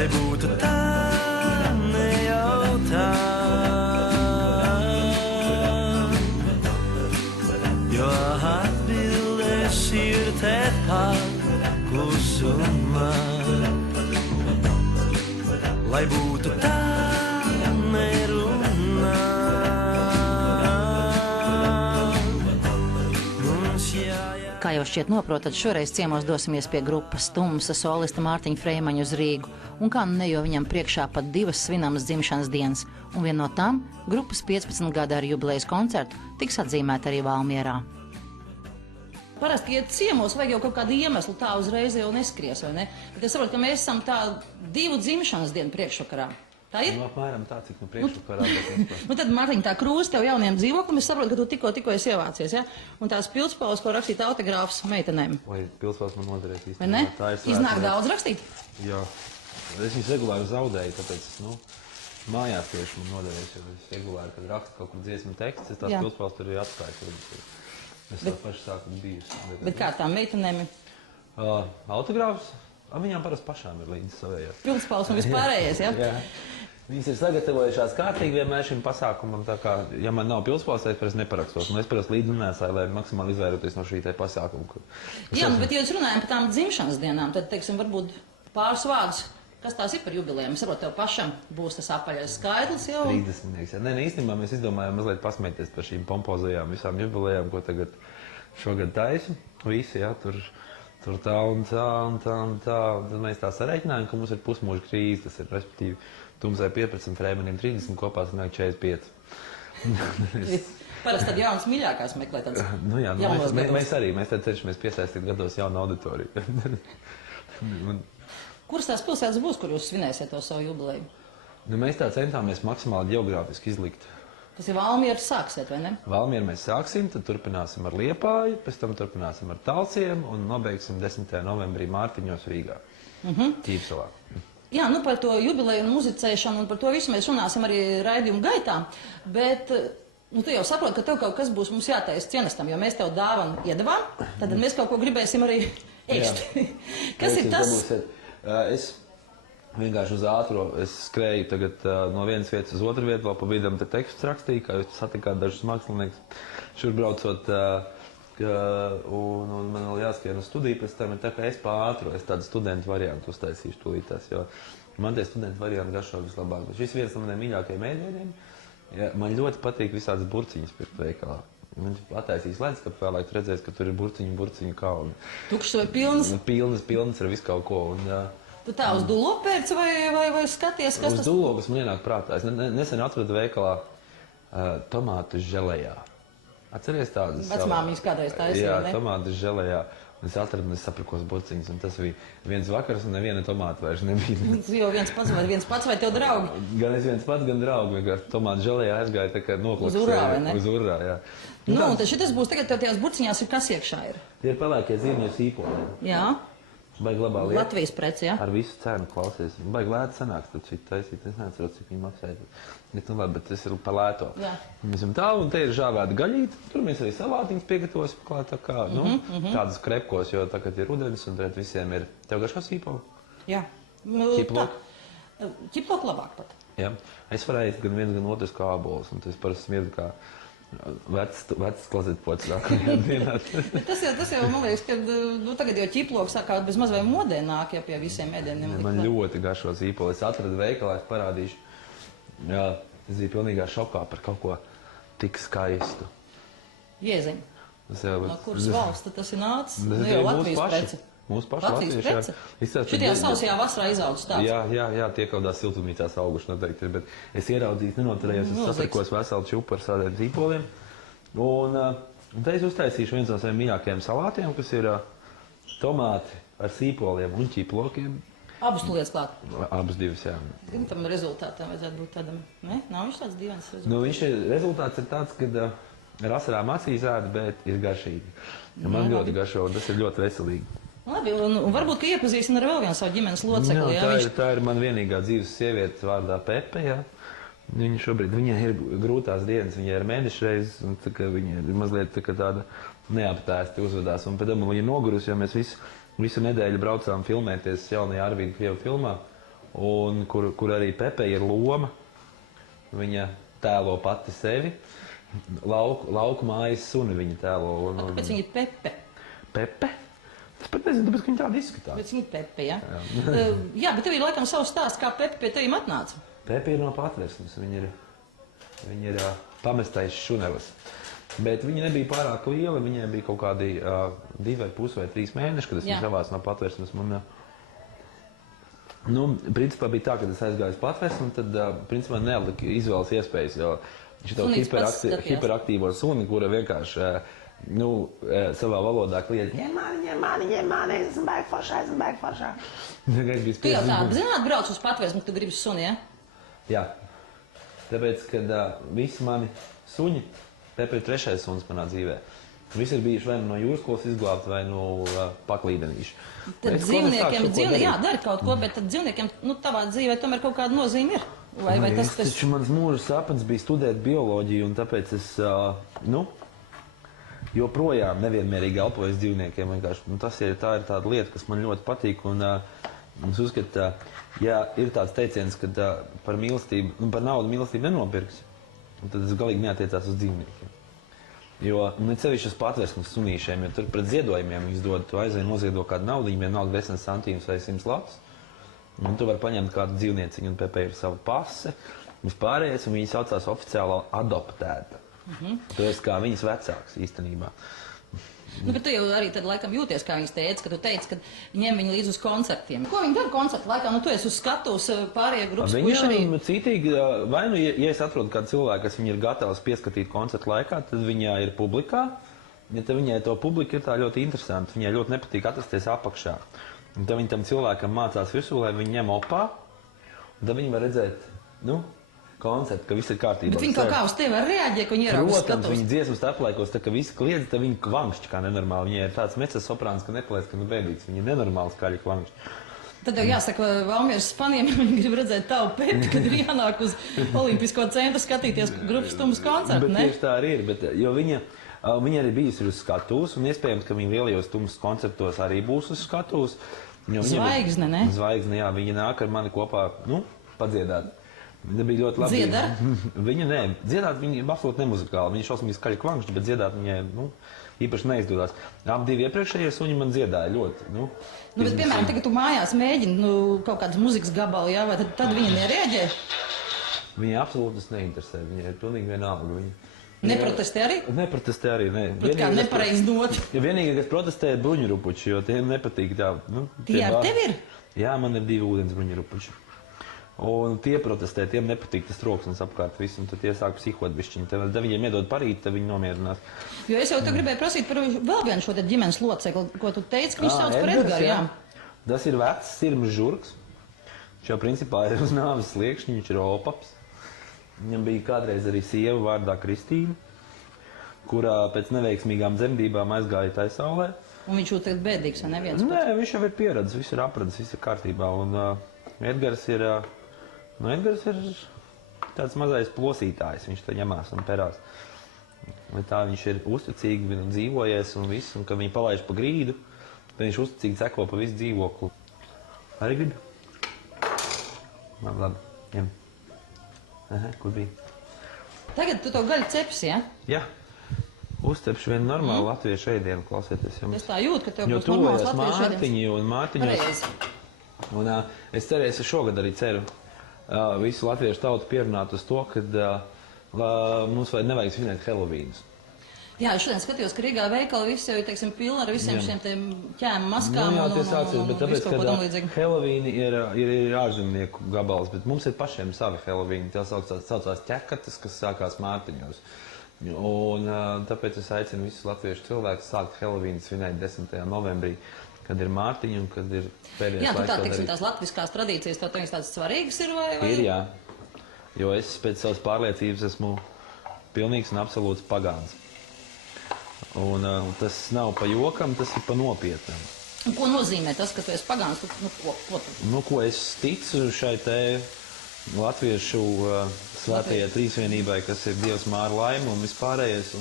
lai būtu tā, nejautā. Jo atbildes ir tepat klusumā, lai būtu tā, nerunā. Kā jau šķiet noprotat, šoreiz ciemos dosimies pie grupas Tumsa solista Mārtiņa Freimaņa uz Rīgu. Un kā nu ne, jo viņam priekšā pat 2 svinamas dzimšanas dienas. Un viena no tām grupas 15 gada ar jubilejas koncertu tiks atzīmēta arī Valmierā. Parasti, ja ciemos vajag jau kaut kādu iemeslu, tā uzreiz jau neskries, vai ne? Bet es saprotu, ka mēs esam tā 2 dzimšanas dienu priekšvakarā. Tā ir? Nu, apmēram tā, cik priekšvakarā. Nu tad, Mārtiņ, tā krūze tev jauniem dzīvoklim, es saprotu, ka tu tikko esi ievācies, ja? Un tās pildspalvas, ko rakstīt autogrāfus meitenēm. Vai pildspalvas man noderēs īstenībā. Vai ne? Iznāk daudz rakstīt? Jā. Es viņus regulāri zaudēju, tāpēc, mājās tieši man noderēs, jo es regulāri, kad rakstu kaut kur dziesmu tekstus, tās pildspalvas tur ir atstājis. Es tā paši sāku bijusi. Bet kā tām meitenēm? Autogrāfus? Viņām parasti pašām ir līdzi savējās. Pildspalvas un vispārējais, ja? Jā. Viņas ir sagatavojušās kārtīgi vienmēr šim pasākumam, tā kā, ja man nav pildspalvas, es parasti neparakstos. Un es parasti līdzi nesāju, lai maksimāli izvairoties no šī te pasākuma. Jā, bet ja jūs runājam par tām dzimšanas dienām, tad, teiksim, varbūt pāris vārdus, kas tās ir par jubilējām? Es saprotu, tev pašam būs tas apaļais skaitlis jau. 30. Jā. Nē, īstenībā mēs izdomājām mazliet pasmēties par šīm pompozajām visām jubilējām, ko tagad šogad taisu. Visi, jā, tur tā un tā un tā un tā. Tad mēs tā sareiķinājām, ka mums ir pusmūža krīze, tas ir, respektīvi, Tumsai 15, Freimanim 30, kopā sanāk 45. Parasti tad jaunas mīļākās meklē tāds jaunos gados. Mēs tad cenšamies piesaistīt gados jaunu auditoriju. Kuras tās pilsētas būs, kur jūs svinēsiet to savu jubileju? Mēs tā centāmies maksimāli geogrāfiski izlikt. Tas ir Valmieru sāksiet, vai ne? Valmieru mēs sāksim, tad turpināsim ar Liepāju, pēc tam turpināsim ar Talciem un nobeigsim 10. novembrī Mārtiņos Rīgā, Ķīpsalā. Jā, nu par to jubileju un muzicēšanu un par to visu mēs runāsim arī raidījumu gaitā, bet tu jau saproti, ka tev kaut kas būs mums jātaisa cienestam, jo mēs tev dāvanu iedavām, tad mēs kaut ko gribēsim arī ēst. Kas ir tas? Es vienkārši uz ātro, es skrēju tagad no vienas vietas uz otru vietu, vēl pa vidam te tekstus rakstīju, kā jūs satikāt dažus māksliniekus, šur braucot, un man vēl jāskrien uz studiju, pēc tam ir tā, ka es pa ātro, es tādu studentu variantu uztaisīšu tūlītās, jo man tie studentu varianti garšo vislabāk. Šis viens no maniem mīļākajiem ēdieniem, man ļoti patīk visādas burciņas pirkt veikalā. Man attaisīs leduskapu vēlāk, tu redzēsi, ka tur ir burciņu kalni. Tukšs vai pilns? Pilns ar visu kaut ko. Tu tā uz dullo pērci vai skaties, kas tas? Uz dullo, kas man ienāk prātā. Es nesen atradu veikalā tomātu želejā. Atceries tādas? Vecmāmiņas kādreiz taisīja, ne? Jā, tomātu želejā. Es atradu un es saprikos burciņas, un tas bija viens vakars, un neviena tomāta vairs nebija. Tas jau viens pats vai tev draugi? Gan es viens pats, gan draugi. Vienkārši tomātu želejā aizgāja tā kā noklaks. Uz urā, vai ne? Uz urā, jā. Nu, un tad šitas būs tagad, tev tajās burciņās ir kas iekšā ir? Tie ir pelēkie zīmju sīpoli. Jā. Baigi labā lieta. Latvijas preci, jā? Ar visu cenu klausies. Baigi lēti sanāks tad šit taisīt. Es neatceros, cik viņi maksāja. Bet tas ir pa lēto. Jā. Mēs esam tā, un te ir žāvēta gaļīte. Tur mēs arī salātiņas piegatavosim klāt tā kā, tādas krepkos, jo tagad ir rudens, un tad visiem ir. Tev garšo sīpoli? Jā. Ķiplok? Ķiplok labāk pat. Jā. Es varēju gan viens, gan otrs kā ābols, un tas parasti smiedz kā vecs klozetpots nākamajā dienā. Tas jau, man liekas, ka tagad jau ķiploks sākā bez maz vai modē nāk, ja pie visiem ēdieniem likt. Man ļoti garšo sīpoli. Es atradu veikalā, es parādīšu. Jā, es biju pilnīgā šokā par kaut ko tik skaistu. Jēziņ. No kuras valsts tas ir nācis? Tas jau Latvijas preci. Mūsu paši Latvijas preci? Šitajā sausajā vasarā izaudzis tāds? Jā, tie kaut kādās siltumnīcās auguši noteikti ir, bet es ieraudzīju, nenoturējos, es saprikos veselu čupu ar sādiem zīpoliem. Un te es uztaisīšu viens no saviem mīļākajiem salātiem, kas ir tomāti ar sīpoliem un ķiplokiem. Abas tu lietas klāt? Abas divas, jā. Tam rezultātam vajadzētu būt tādam, ne? Nav viņš tāds dīvains rezultāts? Rezultāts ir tāds, kad ar asarām acīs ēd, bet ir garšīgi. Man ļoti garšo, un tas ir ļoti veselīgi. Labi, un varbūt, ka iepazīsim ar vēl vienu savu ģimenes locekli, jā? Tā ir man vienīgā dzīves sieviete vārdā Pepe, jā. Viņai ir grūtās dienas, viņai ir mēnešreiz, un viņa ir mazliet tāda neaptēsti uzvedās. Un pēc tam viņa nogurusi, jo mēs visu nedēļu braucām filmēties jaunajā Arvīda Krievu filmā. un kur arī Pepe ir loma. Viņa tēlo pati sevi. Lauku mājas suni viņa tēlo. Kāpēc viņa ir Pepe? Pepe? Es pat nezinu, tāpēc, ka viņa tāda izskatās. Pēc viņa Pepe, ja? Jā, bet tev ir laikam savs stāsts, kā Pepe pie tevim atnāca. Pepe ir no Patvērsnes. Viņa ir pamestais šunelis. Bet viņa nebija pārāk liela, viņai bija kaut kādi 2,5 vai 3 mēneši, kad es viņu savās no Patvērsnes. Principā bija tā, kad es aizgāju uz Patvērsni, tad principā nelika izvēles iespējas, jo šito hiperaktīvo suni, kura vienkārši savā valodā kliedz, ņem mani, esmu baigi foršā. Tu jau tā apzināti brauc uz Patvērsni, ka tu gribi suni, ja? Jā. Tāpēc, kad visi mani suņi, Pepe ir 3. suns manā dzīvē. Visi ir bijuši vai no jūraskolas izglābti, vai no paklīdenīši. Tad dzīvniekiem, dari kaut ko, bet tad dzīvniekiem, tavā dzīvē tomēr kaut kāda nozīme ir. Vai tas... Taču mans mūža sapnis bija studēt bioloģiju, un tāpēc es, joprojām nevienmērīgi elpoju dzīvniekiem. Tā ir tāda lieta, kas man ļoti patīk, un es uzskatu, ja ir tāds teiciens, ka par mīlestību, par naudu mīlestību nenopirks, tad tas galīgi neatiecās uz dzīvniekiem. Jo, cevišķi uz Patvērsnes sunīšiem, jo tur pret ziedojumiem viņus dod, tu aizvien noziedo kādu naudu, viņiem vienalga 10 centīmus vai 100 latus, un tu vari paņemt kādu dzīvnieciņu, un Pepe ir sava pase, vispārējais, un viņi saucās oficiāli adoptēta. Tu esi kā viņas vecāks īstenībā. Bet tu jau arī tad laikam jūties, kā viņas teica, ka tu teici, ka ņem viņu līdz uz koncertiem. Ko viņi dara koncertu laikā? Tu esi uz skatuves pārējie grupas puiši arī? Viņam citīgi, vai ja es atrodu kādu cilvēku, kas viņu ir gatavs pieskatīt koncertu laikā, tad viņā ir publikā. Ja tad viņai to publika ir tā ļoti interesanti, viņai ļoti nepatīk atrasties apakšā. Un tad viņi tam cilvēkam mācās visu, lai viņi ņem opā, un tad viņi var redzēt, koncertu, ka viss ir kārtībā. Bet viņi kaut kā uz tevi reaģē, ka viņi ierauga uz skatuves. Protams, viņi dziesmu starplaikos, ka visi kliedz, tad viņi kvangšķi kā nenormāli. Viņai ir tāds mezzosoprāns, ka nekliedz, ka bēdīgs. Viņi ir nenormāli skaļi kvangšķi. Tad jau jāsaka Valmieras faniem, viņi grib redzēt tavu Pepi, kad ir jānāk uz Olimpisko centru skatīties grupas Stumbas koncertu, ne? Bet tieši tā arī ir, jo viņa arī bijusi uz skatuves, un iespējams, ka viņa lielajos Stumbas koncertos arī būs uz skatuves. Zvaigzne, ne? Zvaigzne, jā, viņa nāk ar mani kopā, padziedāt. Viņa bija ļoti labi. Dziedar? Viņa nē, dziedāt viņa absolūti nemuzikāli. Viņa šausmīgi skaļi kvangšķi, bet dziedāt viņai, īpaši neizdodās. Divi iepriekšējie suņi man dziedāja ļoti, bet, piemēram, tagad tu mājās mēģini, kaut kādas muzikas gabalu, jā, vai tad viņa nereaģē? Viņa absolūti neinteresē, viņa ir pilnīgi vienalga. Neprotestē arī? Neprotestē arī, nē. Bet kā nepareiz dot? Vienīgi, kas protestē, ir bruņurupuči, jo tiem nepatīk tā. Tie ar tevi ir? Jā, man ir 2 ūdens bruņurupuči. Un tie protestē, tiem nepatīk tas troksnis apkārt visu, un tad tie sāk psihot bišķiņi. Tad viņiem iedod parīt, tad viņi nomierinās. Jo es jau te gribēju prasīt par vēl vienu šo te ģimenes locekli, ko tu teici, ka viņš sauc par Edgaru, jā. Tas ir vecs sirmas žurks. Viņš jau principā ir uz nāves sliekšņa, viņš ir opaps. Viņam bija kādreiz arī sieva vārdā Kristīna, kurā pēc neveiksmīgām dzemdībām aizgāja tai saulē. Un viņš jūt tagad bēdīgs, vai neviens? Nē, viņš jau ir pieredzis, viss ir apredzis, viss ir kārtībā. Un Edgars ir tāds mazais plosītājs, viņš to ņemās un perās. Vai tā viņš ir uzticīgi un dzīvojies un viss, un kad viņi palaiž pa grīdu, tad viņš uzticīgi seko pa visu dzīvokli. Arī gribi? Labi, ņem. Kur bija? Tagad tu to gaļu cepsi, ja? Jā. Uzcepšu vienu normālu latviešu ēdienu, klausieties jums. Es tā jūtu, ka tev būs normāls latviešu ēdienas. Jo Mārtiņos. Un es cerēju, es šogad arī ceru visu latviešu tautu pierunāt uz to, ka mums nevajag svinēt Helovīnus. Jā, es šodien skatījos, ka Rīgā veikali visi jau ir, teiksim, pilni ar visiem šiem ķēmu maskām un visu kaut ko tam līdzīgi. Helovīni ir ārzemnieku gabals, bet mums ir pašiem savi Helovīni. Tā saucās ķekatas, kas sākās Mārtiņos. Un tāpēc es aicinu visus latviešu cilvēkus sākt Helovīnu svinēt 10. novembrī, kad ir Mārtiņa un kad ir pēdējais laiks to darīt. Jā, tu tā, teiksim, tās latviskās tradīcijas, tev tādas svarīgas ir, vai? Ir, jā. Jo es pēc savas pārliecības esmu pilnīgs un absolūts pagāns. Un tas nav pa jokam, tas ir pa nopietnam. Un ko nozīmē tas, ka tu esi pagāns? Ko es ticu šai te latviešu svētajai trīsvienībai, kas ir Dievs, Māra, Laima un vispārējais.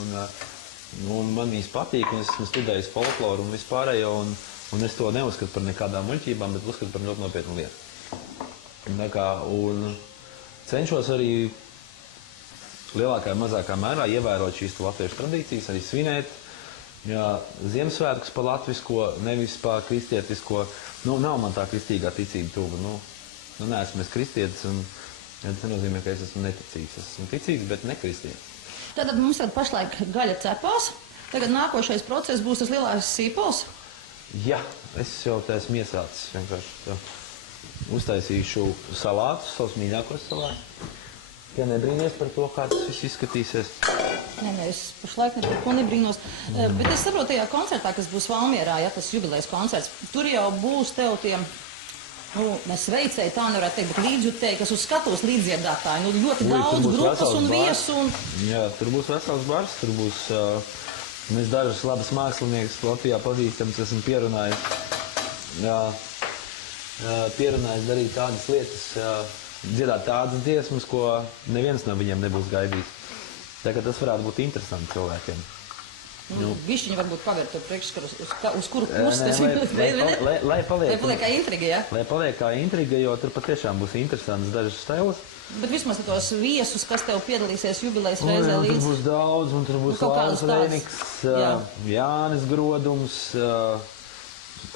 Un man viņas patīk, un es esmu studējis folkloru un vispārējo, un es to neuzskatu par nekādām muļķībām, bet uzskatu par ļoti nopietnu lietu. Un cenšos arī lielākā vai mazākā mērā ievērot šīs latviešu tradīcijas, arī svinēt Ziemassvētkus pa latvisko, nevis pa kristietisko. Nav man tā kristīgā ticība tuva. Neesmu es kristietis, un tas nenozīmē, ka es esmu neticīgs. Es esmu ticīgs, bet ne kristietis. Tātad mums tagad pašlaik gaļa cepās. Tagad nākošais process būs tas lielais sīpols. Jā, es jau tā esmu iesācis. Vienkārši uztaisīšu salātus, savus mīļākos salātus. Ja nebrīnies par to, kā tas viss izskatīsies. Nē, es pašlaik par ko nebrīnos. Bet es saprotu, tajā koncertā, kas būs Valmierā, tas jubilejas koncerts, tur jau būs tev tie, mēs veicēji, tā nevarētu teikt, bet līdzjutēji, kas uz skatuves līdziedātāji. Ļoti daudz grupas un viesu. Jā, tur būs vesels bars, tur būs mēs dažas labas māksliniekas Latvijā pazīstams, esmu pierunājis darīt tādas lietas, dziedāt tādas dziesmas, ko neviens no viņiem nebūs gaidījis. Tā kā tas varētu būt interesanti cilvēkiem. Bišķiņi varbūt pavērt to priekšskaru, uz kuru pusi tas lai paliek kā intriga, ja? Lai paliek kā intriga, jo tur patiešām būs interesants dažas stēles. Bet vismaz tos viesus, kas tev piedalīsies jubilejas reizē līdz. Tur būs daudz, un tur būs Lauris Lēniks, Jānis Grodums,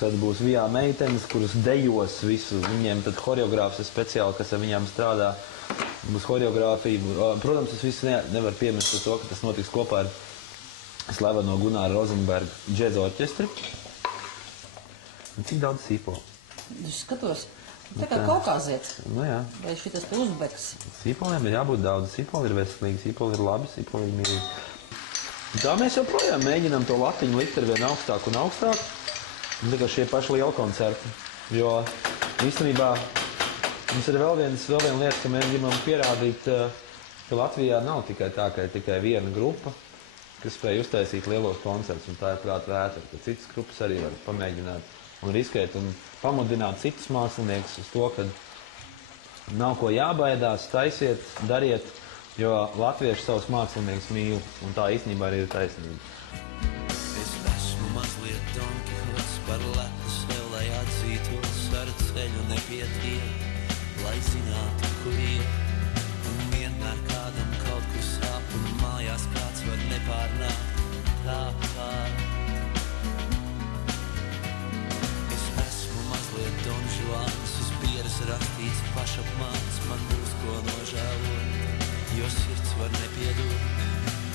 tad būs Vijā meitenes, kuras dejos visu. Viņiem tad horeogrāfs ir speciāli, kas ar viņām strādā. Būs horeogrāfija. Protams, es visu nevaru piemest to, ka tas notiks kopā ar slaveno Gunāru Rozenbergu džēza orķestri. Cik daudz sīpolu? Es skatos, tā kā kaukāziets. Jā. Vai šitas te uzbeks? Sīpoliem ir jābūt daudz. Sīpoli ir veselīgi, sīpoli ir labi, sīpoli ir mīlīgi. Tā mēs joprojām mēģinām to latiņu likt ar vien augstāk un augstāk. Tā kā šie paši liela koncerti. Jo īstenībā mums ir vēl viena lieta, ka mēs gribam pierādīt, ka Latvijā nav tikai tā, ka ir tikai viena grupa, kas spēj uztaisīt lielos koncertus, un tā ir prāt vētra, ka citas grupas arī var pamēģināt un riskēt un pamudināt citus māksliniekus uz to, ka nav ko jābaidās, taisiet, dariet, jo latvieši savus māksliniekus mīl, un tā īstenībā arī ir taisnība. Es esmu mazliet Don Kihots, par letu sev, lai atzītos, ar ceļu nepietiek, lai zinātu, kur iet. Un vienmēr kādam kaut kur sāp, un mājās kāds var nepārnākt tāpār. Es esmu mazliet Don Juans, uz pieras rakstīts pašapmāns, man būs ko nožēlot, jo sirds var nepiedot.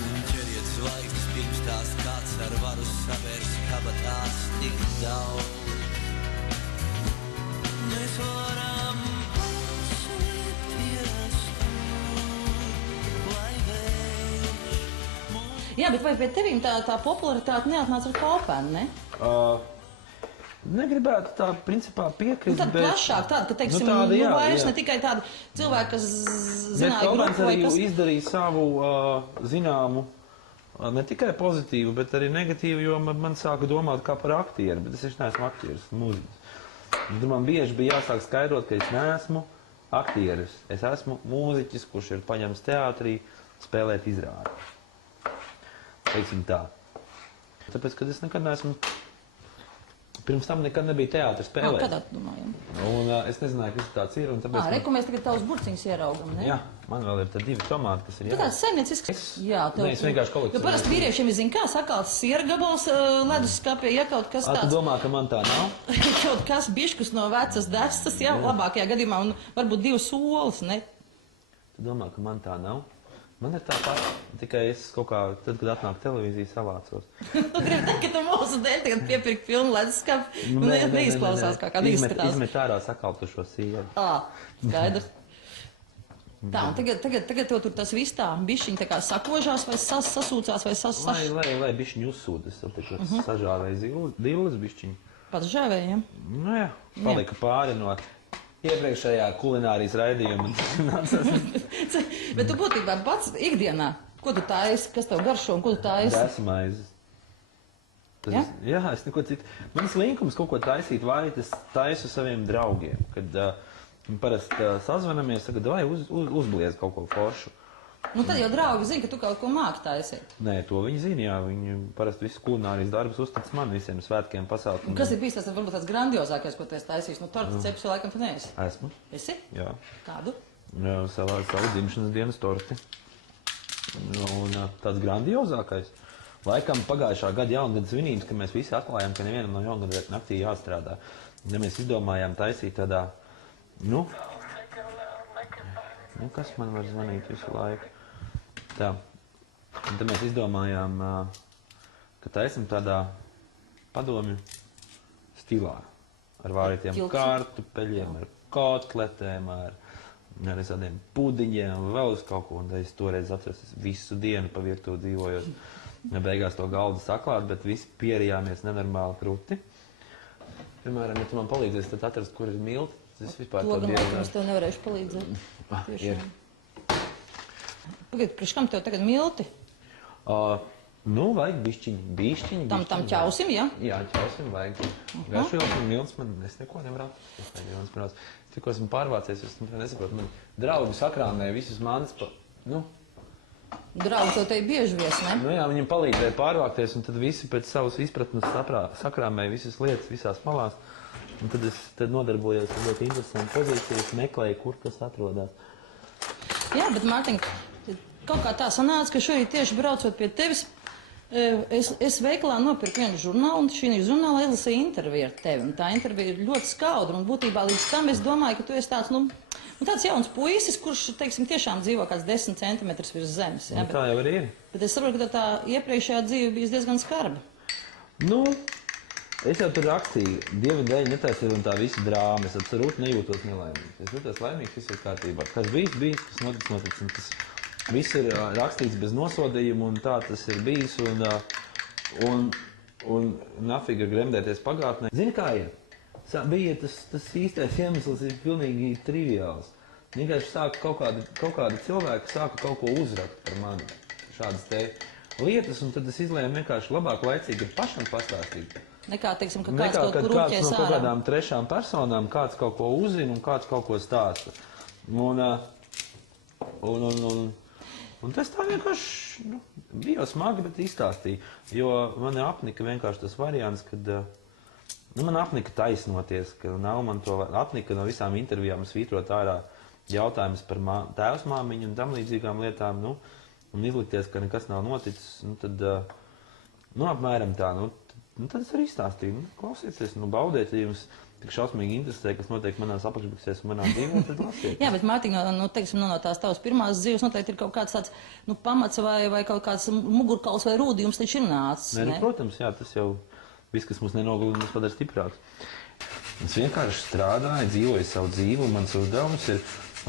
Un ķeriet zvaigznes pirms tās kāds ar varu savērs kabatās tik daudz. Mēs varam paslēpties tur, lai vējš mūs... Jā, bet vai pie tevīm tā popularitāte neatnāca ar kalpēm, ne? Negribētu tā principā piekrist, Tad plašāk tāda, ka, teiksim, vairs ne tikai tāda cilvēka, kas zināja grupu vai kas... Bet izdarīja savu zināmu, ne tikai pozitīvu, bet arī negatīvu, jo man sāka domāt kā par aktieru, bet es neesmu aktieris, mūziķis. Man bieži bija jāsāk skaidrot, ka es neesmu aktieris. Es esmu mūziķis, kurš ir paņemts teātrī spēlēt izrādi. Teiksim tā. Tāpēc, kad es nekad neesmu... Pirms tam nekad nebija teātra spēlēt. Kādā tu domājam? Un es nezināju, kas tāds ir. Reku mēs tagad tavus burciņus ieraugam, ne? Jā, man vēl ir tad 2 tomāti, kas ir Tu tāds saimniecisks... Jā, tev... Nē, es vienkārši kolekcionēju. Jo parasti vīriešiem ir, zin kā, sakalts siergabals leduskapī, ja kaut kas tāds... Tu domā, ka man tā nav? Kaut kas biškus no vecas destas, jā, labākajā gadījumā, un varbūt 2 solis, ne? Tu domā, ka man tā nav? Man ir tā pat, tikai es kaut kā, tad, kad atnāk televīzija, savācos. Tu gribi teikt, ka tu mūsu dēļ tagad piepirkt pilnu leduskapi, un neizklausās kā kāda izskatās. Izmet ārā sakaltušo sieru. Skaidrs. Tā, un tagad tev tur tas viss tā bišķiņ tā kā sakožās, vai sasūcās, vai Lai bišķiņ uzsūd, es sapratu, sažāvēju divas bišķiņ. Pats žēvēja? Nu jā, palika pāri no... Iepriekšējā kulinārijas raidījuma. Bet tu būtībā pats ikdienā, ko tu taisi, kas tev garšo un ko tu taisi? Desmaizes. Ja? Jā, es neko citu. Mans linkums kaut ko taisīt, vai es taisu saviem draugiem. Kad parasti sazvanamies, tagad vai uzbliez kaut ko foršu. Nu, tad jau draugi zina, ka tu kaut ko māki taisīt. Nē, to viņi zina, jā. Viņi parasti visu kulinārijas darbus uztic man visiem svētkiem pasākumiem. Kas ir bijis tas varbūt tāds grandiozākais, ko tu esi taisījis? Nu, torta cepsi laikam tu neesi. Esmu. Esi? Jā. Kādu? Jā, savu dzimšanas dienas torti. Un tāds grandiozākais. Laikam pagājušā gada jaungada svinības, kad mēs visi atklājām, ka nevienam no jaungada naktī jāstrādā. Ja mēs izdomājām taisīt tādā, kas man var zvanīt visu laiku? Tā. Un tad mēs izdomājām, ka taisim tādā padomju stilā. Ar vārītiem kartupeļiem, ar kotletēm, ar tādiem pudiņiem, vēl uz kaut ko. Un es toreiz atceros visu dienu pa virtuvi dzīvojot. Beigās to galdu saklāt, bet visi pierījāmies nenormāli kruti. Piemēram, ja tu man palīdzēsi, tad atrast, kur ir milti. Es vispār to gan laikam es tev nevarēšu palīdzēt. Ir. Pagad, priekš kam tev tagad milti? Vajag bišķiņi. Tam ķausim, jā? Jā, ķausim vajag. Garšvielas un milts es neko nevaru atrast. Es tikko esmu pārvācies, es nesaprotu. Man draugi sakrāmēja visus manas Draugi to te bieži vies, ne? Jā, viņam palīdzēja pārvākties, un tad visi pēc savas izpratnes sakrāmēja visas lietas visās malās. Un tad es nodarbojos ar ļoti interesantu pozīcijas, meklēju, kur kas atrodas. Jā, bet Mārtiņ, kaut kā tā sanāca, ka šorīt tieši braucot pie tevis, es veikalā nopirku vienu žurnālu, un šī žurnāla izlasīja interviju ar tevi. Un tā intervija ir ļoti skaudra, un būtībā līdz tam es domāju, ka tu esi tāds, tāds jauns puisis, kurš, teiksim, tiešām dzīvo kāds 10 centimetrus virs zemes. Jā, tā jau arī ir. Bet es saprotu, ka tā iepriekšējā dzīve bijis diezgan skarba. Es jau tur rakstīju, Dieva dēļ netaisīju un tā visa drāma. Es absolūti nejūtos nelaimīgs. Es jūtos laimīgs, viss ir kārtībā. Kas bijis, kas noticis, un tas viss ir rakstīts bez nosodījuma, un tā tas ir bijis, un nafiga gremdēties pagātnē. Zini, kā ir? Bija tas īstais iemesls ir pilnīgi triviāls. Vienkārši sāka kaut kādi cilvēki sāka kaut ko uzrakt par mani. Šādas te lietas, un tad es izlēmu vienkārši labāk laicīgi ir pašam pastāstīt. Nekā, teiksim, ka kāds kaut kur rūķēs no kaut kādām trešām personām, kāds kaut ko uzzina un kāds kaut ko stāsta. Un tas tā vienkārši bija smagi, bet izstāstīja. Jo man apnika vienkārši tas variants, kad man apnika taisnoties, ka nav man to apnika no visām intervijām svītrot ārā jautājums par tēvsmāmiņu un tam līdzīgām lietām, un izlikties, ka nekas nav noticis, tad, apmēram tā, tad es arī izstāstīju, klausieties, baudiet, ja jums tik šausmīgi interesē, kas notiek manās apakšbiksēs un manā dzīvē, tad lasiet. Jā, bet Mārtiņ, no tās tavas pirmās dzīves noteikti ir kaut kāds tāds, pamats vai kaut kāds mugurkauls vai rūdījums taču ir nācis, ne? Protams, jā, tas jau viss, kas mums nenoglūda, mums padara stiprāks. Es vienkārši strādāju, dzīvoju savu dzīvi, un mans uzdevums ir,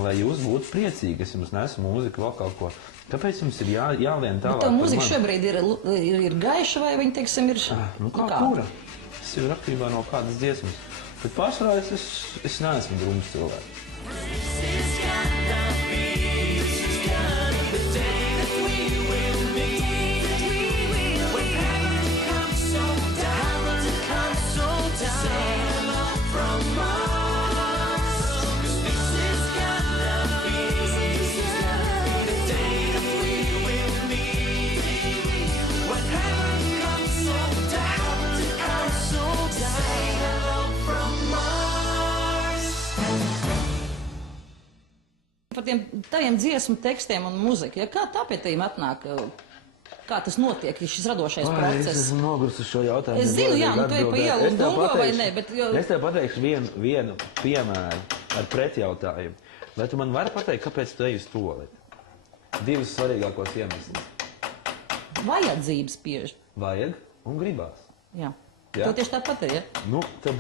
lai jūs būtu priecīgi, es jums nesu mūziku, vēl kaut ko. Kāpēc jums ir jālien tālāk? Bet tev mūzika šobrīd ir gaiša vai viņa, teiksim, ir... Kura? Es jau ir aktīvā no kādas dziesmas. Bet pārsvarā es neesmu drūms cilvēks. Par tiem taviem dziesmu tekstiem un muziku. Kā tā pie tiem atnāk? Kā tas notiek, šis radošais process? Es esmu nogurs uz šo jautājumu. Es zinu, jā, tu ej pa ielu un dungo vai ne, bet... Es tev pateikšu vienu piemēru ar pretjautājumu. Vai tu man vari pateikt, kāpēc tu ej uz tualeti? Divas svarīgākos iemeslus. Vajadzības bieži. Vajag un gribās. Jā. To tieši tāpat ir, ja? Tad,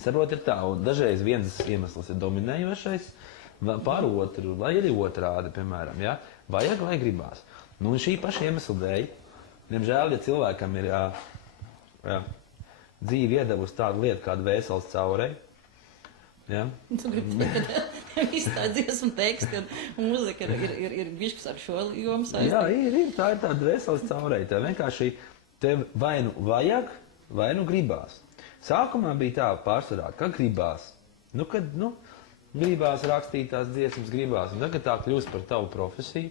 sarot ir tā, un dažreiz viens iemesls ir dominējošais, par otru, vai arī otrādi, piemēram, ja? Vajag vai gribās. Un šī paša iemesla dēļ, diemžēl, ja cilvēkam ir dzīve iedevusi tādu lietu kā vēseles caurei, ja? Tu gribi teikt, ka viss tā dziesmu teksti un muzika ir bišķis ar šo jomu saistīt? Jā, tā ir tāda vēseles caurei. Tev vienkārši tev vai nu vajag, vai nu gribās. Sākumā bija tā pārsvarā, ka gribās. Gribās rakstīt tās dziesmas, gribās. Un tagad tā kļūst par tavu profesiju.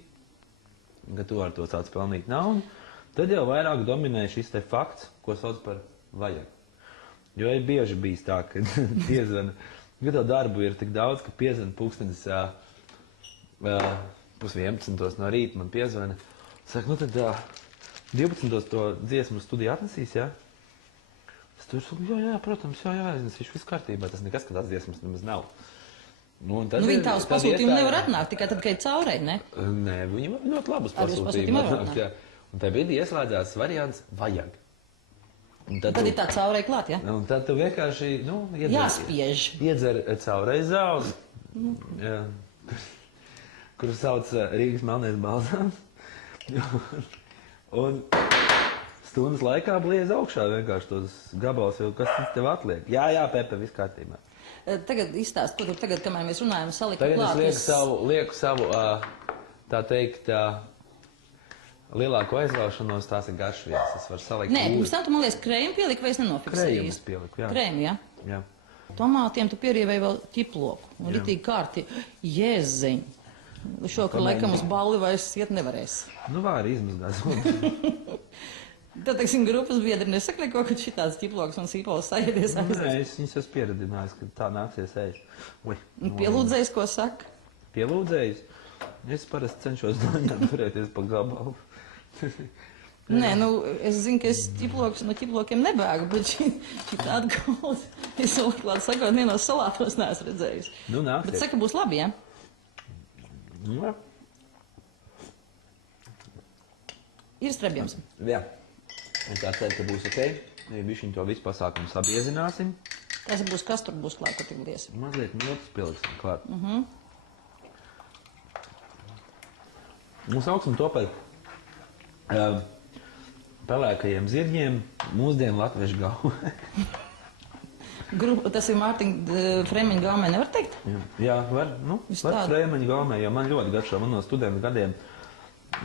ka tu ar to sāc pelnīt naudu, tad jau vairāk dominē šis te fakts, ko sauc par vajag. Jo ir bieži bijis tā, ka piezvana, ka to darbu ir tik daudz, ka piezvana 10:30 no rīta man piezvana. Saka, nu tad 12 to dziesmu studiju atnesīs, jā? Es tur saku, jā, protams, jā, viņš viss kārtībā, tas nekas, ka tās dziesmas nemaz nav. Viņi tavus pasūtījumu nevar atnākt, tikai tad, kad ir caurēji, ne? Nē, viņi ļoti labus pasūtījumu atnākt, jā. Un tā brīdī ieslēdzās variants vajag. Tad ir tā caurēji klāt, jā? Un tad tu vienkārši, jāspiež. Iedzer caurēji zāli, kuru sauc Rīgas melnais balzāns. Un stundas laikā bliez augšā vienkārši tos gabals, jo kas tas tev atliek? Jā, Pepe, viss kārtībā. Tagad izstāst, ko tur tagad, kamēr mēs runājam, saliku klāt. Tagad es lieku savu, tā teikt, lielāko aizraušanos, tās ir garšvielas. Es varu salikt. Nē, pirms tam tu, man liekas, krējumu pieliku, vai es nenofiksēju? Krējumu es pieliku, jā. Krējumu, jā? Jā. Tomātiem tu pierievēji vēl ķiploku. Un ritīgi kārti, jēziņ. Šokar laikam uz balli vairs iet nevarēs. Nu, var izmazgāt. Tad, teiksim, grupas biedri nesaka neko, ka šitāds ķiploks un sīpols sajiedies aizies. Nē, es viņus esmu pieredinājis, ka tā nāksies ēst. Pielūdzējis, ko saka? Pielūdzējis? Es parasti cenšos doņām turēties pa gabalu. Nē, es zinu, ka es no ķiplokiem nebēgu, bet šī tāda galda, es klāt sakot, vienos salātos neesmu redzējis. Nu, nāksies. Bet saka, būs labi, jā? Jā. Ir strebjams. Jā. Un tā ceru, ka būs ok. Ja bišķiņ to visu pasākumu sabiezināsim. Tas būs, kas tur būs klāt, ko tik lies? Mazliet miltus pieliksim klāt. Mums augsim to par pelēkajiem zirņiem mūsdienu latviešu gaumē. Tas ir Mārtiņa Fremeņa gaumē, nevar teikt? Jā, var Fremeņa gaumē, jo man ļoti garšo, man no studentu gadiem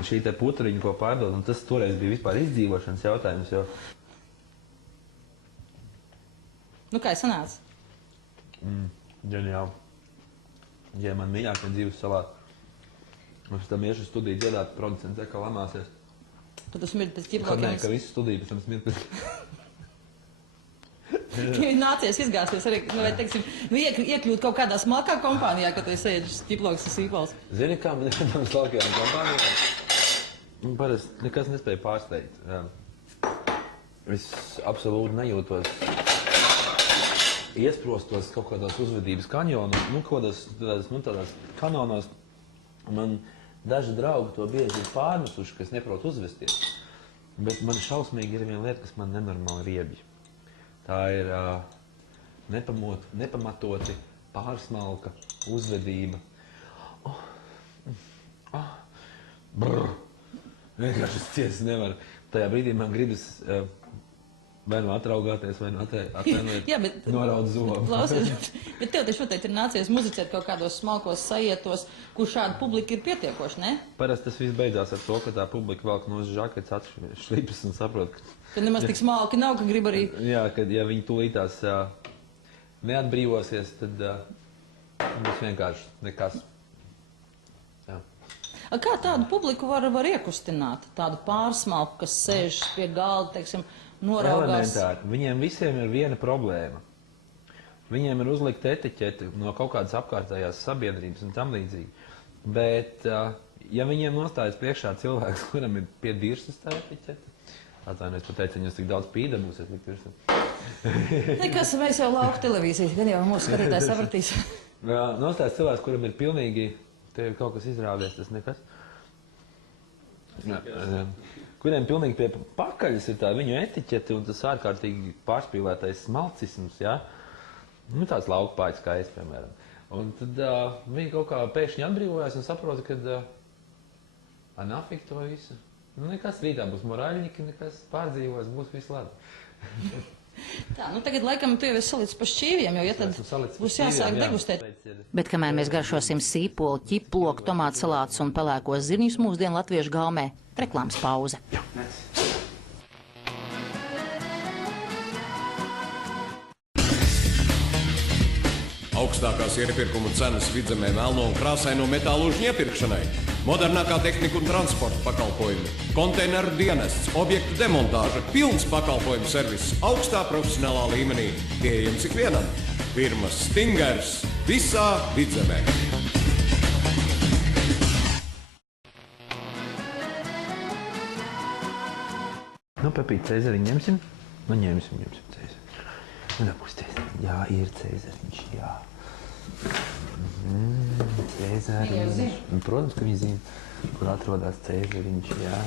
šī te puturiņa, ko pārdod, un tas toreiz bija vispār izdzīvošanas jautājums, jo... Nu, kā sanāca? Ģeniāli. Ja man mīļākie dzīves salāti. Es tam iešu studiju dziedāt, producents kā lamāsies. Tad tu smirdi pēc ķiplokiem? Nē, ka visu studiju pēc tam smirdi pēc... Ja nācies izgāsties arī, vai teiksim, iekļūt kaut kādā smalkā kompānijā, kad tu esi ēdžis ķiploks un sīpols. Zini, kā man kādām smalkajām kompānijām? Parasti nekas nespēja pārsteigt. Es absolūti nejūtos iesprostos kaut kādās uzvedības kanjonos, tādās kanonos. Man daži draugi to bieži ir pārmesuši, ka es neprotu uzvesties. Bet man šausmīgi ir viena lieta, kas man nenormāli riebja. Tā ir nepamatoti pārsmalka uzvedība. Vienkārši es ciesi nevaru. Tajā brīdī man gribas vai nu atraugāties, vai nu atvainojiet, noraud zobu. Bet tev taču noteikti ir nācies muzicēt kaut kādos smalkos sajietos, kur šāda publika ir pietiekoši, ne? Parasti tas viss beidzās ar to, ka tā publika velk no žaketes atšlipas un saprot, ka nemaz tik smalki nav, ka grib arī... Jā, kad ja viņi tūlītās neatbrīvosies, tad būs vienkārši nekas. Kā tādu publiku var iekustināt? Tādu pārsmalku, kas sēž pie galda, teiksim, noraugās? Elementāri. Viņiem visiem ir viena problēma. Viņiem ir uzlikta etiķete no kaut kādas apkārtējās sabiedrības un tam līdzīgi. Bet, ja viņiem nostājas priekšā cilvēks, kuram ir pie dirsas tā etiķete, atvainojiet, pateicu, viņus tik daudz pīdabūsies likt virsā. Nekas, mēs jau lauku televīzijas, gan jau mūsu skatītājs sapratīs. Nostājas cilvēks, kuram ir pilnīgi, te ir kaut kas izrāvies, tas nekas. Kuriem pilnīgi pie pakaļas ir tā viņu etiķete un tas ārkārtīgi pārspīlētais smalcisms, jā? Nu, tāds laukpāķis kā es, piemēram. Un tad viņi kaut kā pēkšņi atbrīvojās un saprota, ka nafik to visu. Nu, nekas rītā būs morāļņiki, nekas pārdzīvos, būs viss labi. Tā, nu tagad laikam tu jau esi salicis pa šķīviem, jo ja tad būs jāsāk degustēt. Bet kamēr mēs garšosim sīpolu, ķiploku, tomātu salātus un pelēkos zirņus mūsdienu latviešu gaumē, reklāmas pauze. Augstākās iepirkuma cenas Vidzemē melno un krāsaino metālužņu iepirkšanai. modernākā tehnika un transporta pakalpojumi, konteineru dienests, objektu demontāža, pilns pakalpojumu serviss augstā profesionālā līmenī, pieejams ikvienam. Firma Stingers visā Vidzemē. Nu, Pepīt, Cēzariņu ņemsim? Nu, ņemsim Cēzariņu. Nu, dabūs Cēzariņu. Jā, ir Cēzariņš, jā. Cēzariņš. Protams, ka viņi zina, kur atrodas Cēzariņš, jā.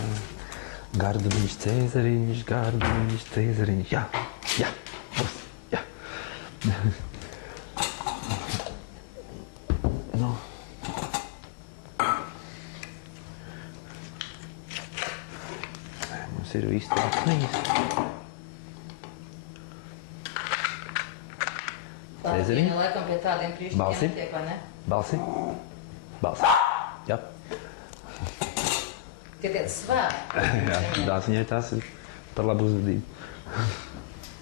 Gardumiņš, Cēzariņš, Gardumiņš, Cēzariņš, jā. Jā, būs, jā. Nu. Mums ir viss tāpnīs. Cēzariņu. Laikam pie tādiem krīšķiem netiek, vai ne? Balsi. Balsi. Jā. Tie tiec svēti. Jā, dāciņai tās ir par labu uzvedību.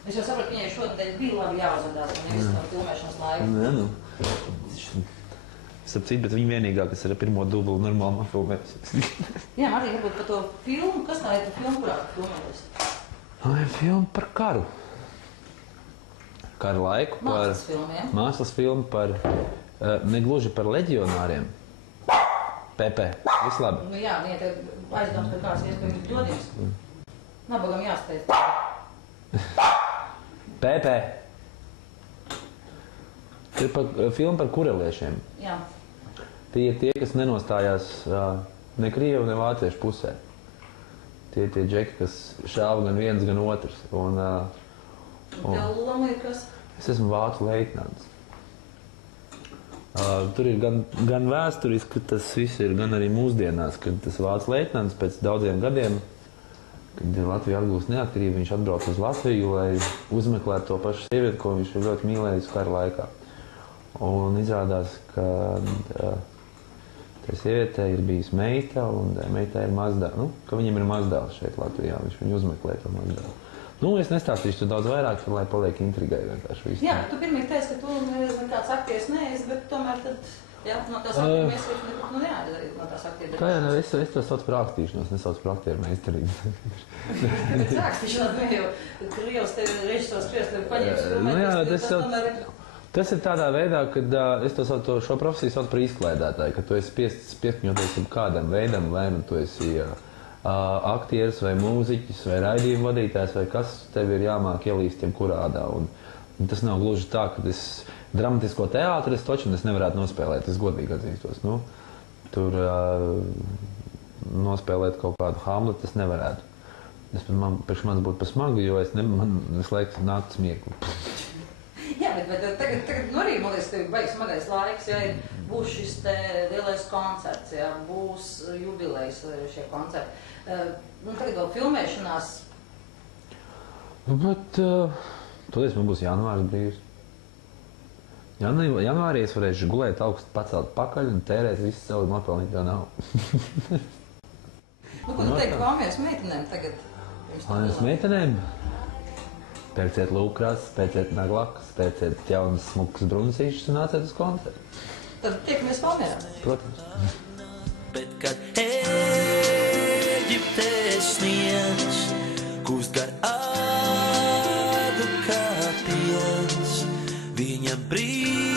Es jau sapratu, ka viņai šodien bija labi jāuzvedās, un nevis no filmēšanas laika. Nē, nu. Starp citu, bet viņa vienīgā, kas ir ar pirmo dublu normāli filmējusies. Jā, Marija, varbūt par to filmu. Kas tā ir par filmu, kurā tu filmējies? Tā ir filma par karu. Kara laiku. Mākslas filma, ja? Mākslas filma par, negluži par leģionāriem. PP. Viss labi. Nu jā, viņa te aizdoms par kāds iespējams dodības. Nabagam jāsteidz. PP. Ir filma par kureliešiem. Jā. Tie ir tie, kas nenostājās ne krievu, ne vāciešu pusē. Tie ir tie džeki, kas šāva gan viens, gan otrs. Tev loma ir kas? Es esmu vācu leitnants. Tur ir gan vēsturiski, ka tas viss ir, gan arī mūsdienās, kad tas vācu leitnants pēc daudziem gadiem, kad Latvija atgūst neatkarību, viņš atbrauc uz Latviju, lai uzmeklētu to pašu sievieti, ko viņš ir ļoti mīlējis kara laikā. Un izrādās, ka tai sievietei ir bijis meita, un meitai ir mazdēls. Nu, ka viņam ir mazdēls šeit Latvijā, viņš viņu uzmeklē to mazdēlu. Nu, es nestāstīšu tu daudz vairāk, lai paliek intrigai vienkārši visu. Jā, tu pirmie teici, ka tu kāds aktieris neesi, bet tomēr tad, jā, no tās aktieru mēs nekur neatdarīt no tās aktieru. Tā jā, es to sauc par akstīšanos, nesauc par aktieru meistarību. Bet akstīšanos, nu jau Krievs tevi režisors Krievs tevi paņems, tas ir tādā veidā, kad es šo profesiju saucu par izklaidētāju, ka tu esi pieskaņoties kādam veidam, vai nu tu esi aktieris vai mūziķis vai raidījuma vadītājs vai kas tev ir jāmāk ielīst jebkurādā. Un tas nav gluži tā, ka es dramatisko teātri es taču nevarētu nospēlēt, es godīgi atzīstos. Nu, tur nospēlēt kaut kādu Hamletu es nevarētu. Priekš manis būtu pa smagu, jo man visu laiku nāk smiekli. Jā, bet tagad arī, man liekas, tev baigs smagais laiks, ja būs šis te lielais koncerts, ja būs jubilejas šie koncerti. Tagad vēl filmēšanās. Bet, tādēļ man būs janvārs brīvs. Janvārī es varēšu gulēt augstu pacelt pakaļ un tērēt visu savu nopelnīto naudu. Ko tu teiktu Valmieras meitenēm tagad? Valmieras meitenēm? Pērciet lūkrās, pērciet naglakas, pērciet jaunas smukas brunsīšas un nāciet uz koncertu. Tad tiekamies Valmierā. Protams. Bet kad Ēģiptes sniegs kūst gar ādu kā piens, viņam brīd